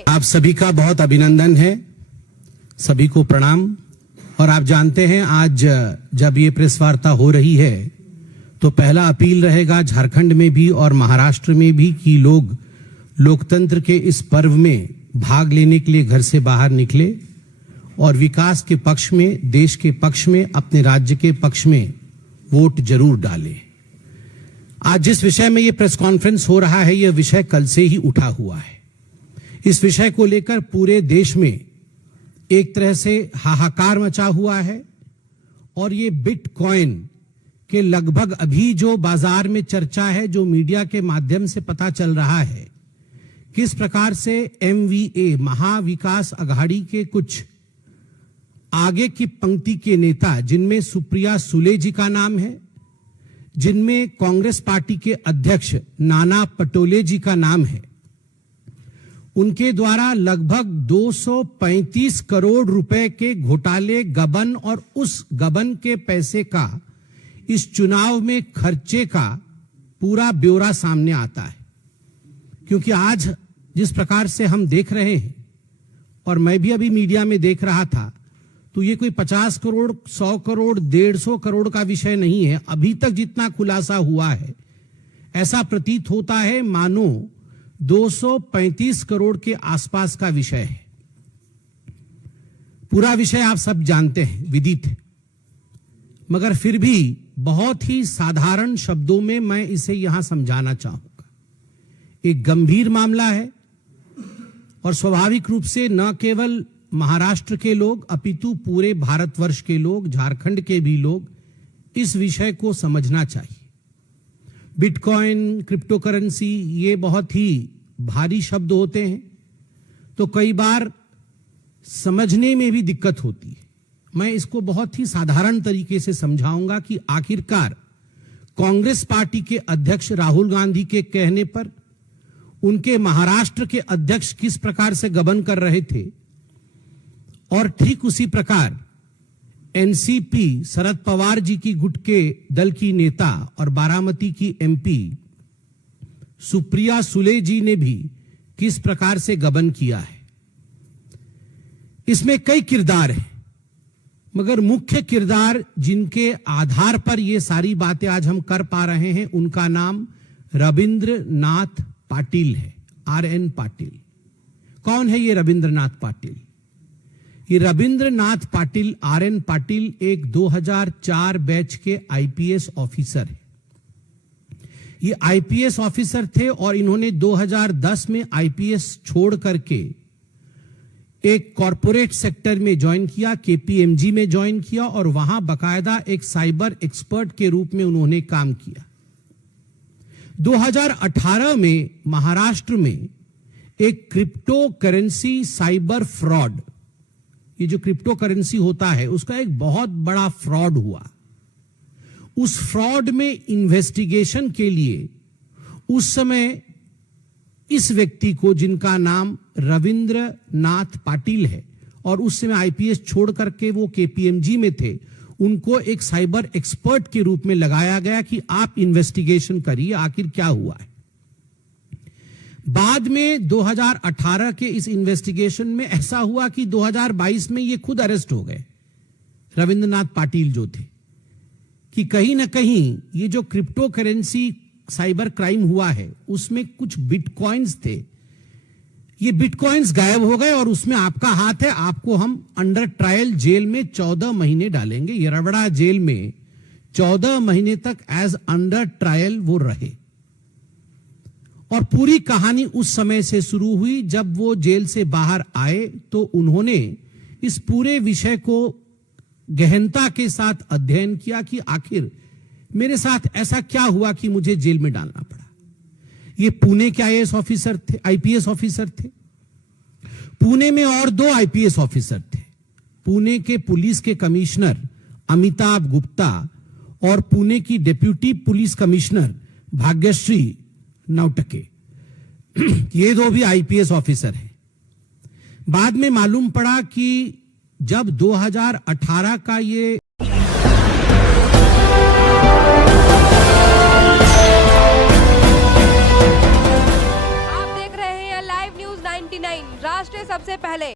आप सभी का बहुत अभिनंदन है, सभी को प्रणाम। और आप जानते हैं आज जब ये प्रेस वार्ता हो रही है तो पहला अपील रहेगा झारखंड में भी और महाराष्ट्र में भी कि लोग लोकतंत्र के इस पर्व में भाग लेने के लिए घर से बाहर निकले और विकास के पक्ष में, देश के पक्ष में, अपने राज्य के पक्ष में वोट जरूर डालें। आज जिस विषय में ये प्रेस कॉन्फ्रेंस हो रहा है, यह विषय कल से ही उठा हुआ है। इस विषय को लेकर पूरे देश में एक तरह से हाहाकार मचा हुआ है और ये बिटकॉइन के लगभग अभी जो बाजार में चर्चा है, जो मीडिया के माध्यम से पता चल रहा है, किस प्रकार से MVA महाविकास अघाड़ी के कुछ आगे की पंक्ति के नेता, जिनमें सुप्रिया सुले जी का नाम है, जिनमें कांग्रेस पार्टी के अध्यक्ष नाना पटोले जी का नाम है, उनके द्वारा लगभग 235 करोड़ रुपए के घोटाले, गबन और उस गबन के पैसे का इस चुनाव में खर्चे का पूरा ब्यौरा सामने आता है। क्योंकि आज जिस प्रकार से हम देख रहे हैं, और मैं भी अभी मीडिया में देख रहा था, तो ये कोई 50 करोड़, 100 करोड़, 150 करोड़ का विषय नहीं है। अभी तक जितना खुलासा हुआ है, ऐसा प्रतीत होता है मानो 235 करोड़ के आसपास का विषय है। पूरा विषय आप सब जानते हैं, विदित है, मगर फिर भी बहुत ही साधारण शब्दों में मैं इसे यहां समझाना चाहूंगा। एक गंभीर मामला है और स्वाभाविक रूप से न केवल महाराष्ट्र के लोग अपितु पूरे भारतवर्ष के लोग, झारखंड के भी लोग इस विषय को समझना चाहिए। बिटकॉइन, क्रिप्टो करेंसी, ये बहुत ही भारी शब्द होते हैं, तो कई बार समझने में भी दिक्कत होती है। मैं इसको बहुत ही साधारण तरीके से समझाऊंगा कि आखिरकार कांग्रेस पार्टी के अध्यक्ष राहुल गांधी के कहने पर उनके महाराष्ट्र के अध्यक्ष किस प्रकार से गबन कर रहे थे, और ठीक उसी प्रकार NCP शरद पवार जी की गुट के दल की नेता और बारामती की MP सुप्रिया सुले जी ने भी किस प्रकार से गबन किया है। इसमें कई किरदार हैं, मगर मुख्य किरदार जिनके आधार पर ये सारी बातें आज हम कर पा रहे हैं, उनका नाम रविंद्र नाथ पाटिल है, RN पाटिल। कौन है ये रविंद्र नाथ पाटिल? ये रविंद्र नाथ पाटिल, RN पाटिल, एक 2004 बैच के IPS ऑफिसर है। ये IPS ऑफिसर थे और इन्होंने 2010 में IPS छोड़ करके एक कॉरपोरेट सेक्टर में ज्वाइन किया, KPMG में ज्वाइन किया, और वहां बकायदा एक साइबर एक्सपर्ट के रूप में उन्होंने काम किया। 2018 में महाराष्ट्र में एक क्रिप्टो करेंसी साइबर फ्रॉड, ये जो क्रिप्टो करेंसी होता है उसका एक बहुत बड़ा फ्रॉड हुआ। उस फ्रॉड में इन्वेस्टिगेशन के लिए उस समय इस व्यक्ति को, जिनका नाम रविंद्र नाथ पाटिल है और उस समय IPS छोड़ करके वो KPMG में थे, उनको एक साइबर एक्सपर्ट के रूप में लगाया गया कि आप इन्वेस्टिगेशन करिए आखिर क्या हुआ है। बाद में 2018 के इस इन्वेस्टिगेशन में ऐसा हुआ कि 2022 में ये खुद अरेस्ट हो गए, रविंद्रनाथ पाटिल जो थे, कि कहीं ना कहीं ये जो क्रिप्टो करेंसी साइबर क्राइम हुआ है उसमें कुछ बिटकॉइंस थे, ये बिटकॉइंस गायब हो गए और उसमें आपका हाथ है। आपको हम अंडर ट्रायल जेल में 14 महीने डालेंगे। येरवड़ा जेल में 14 महीने तक एज अंडर ट्रायल वो रहे। और पूरी कहानी उस समय से शुरू हुई जब वो जेल से बाहर आए तो उन्होंने इस पूरे विषय को गहनता के साथ अध्ययन किया कि आखिर मेरे साथ ऐसा क्या हुआ कि मुझे जेल में डालना पड़ा। ये पुणे के IAS ऑफिसर थे, IPS ऑफिसर थे। पुणे में और 2 IPS ऑफिसर थे, पुणे के पुलिस के कमिश्नर अमिताभ गुप्ता और पुणे की डिप्यूटी पुलिस कमिश्नर भाग्यश्री नौटके। ये 2 भी IPS ऑफिसर हैं। बाद में मालूम पड़ा कि जब 2018 का ये आप देख रहे हैं लाइव न्यूज 90 99 राष्ट्र सबसे पहले।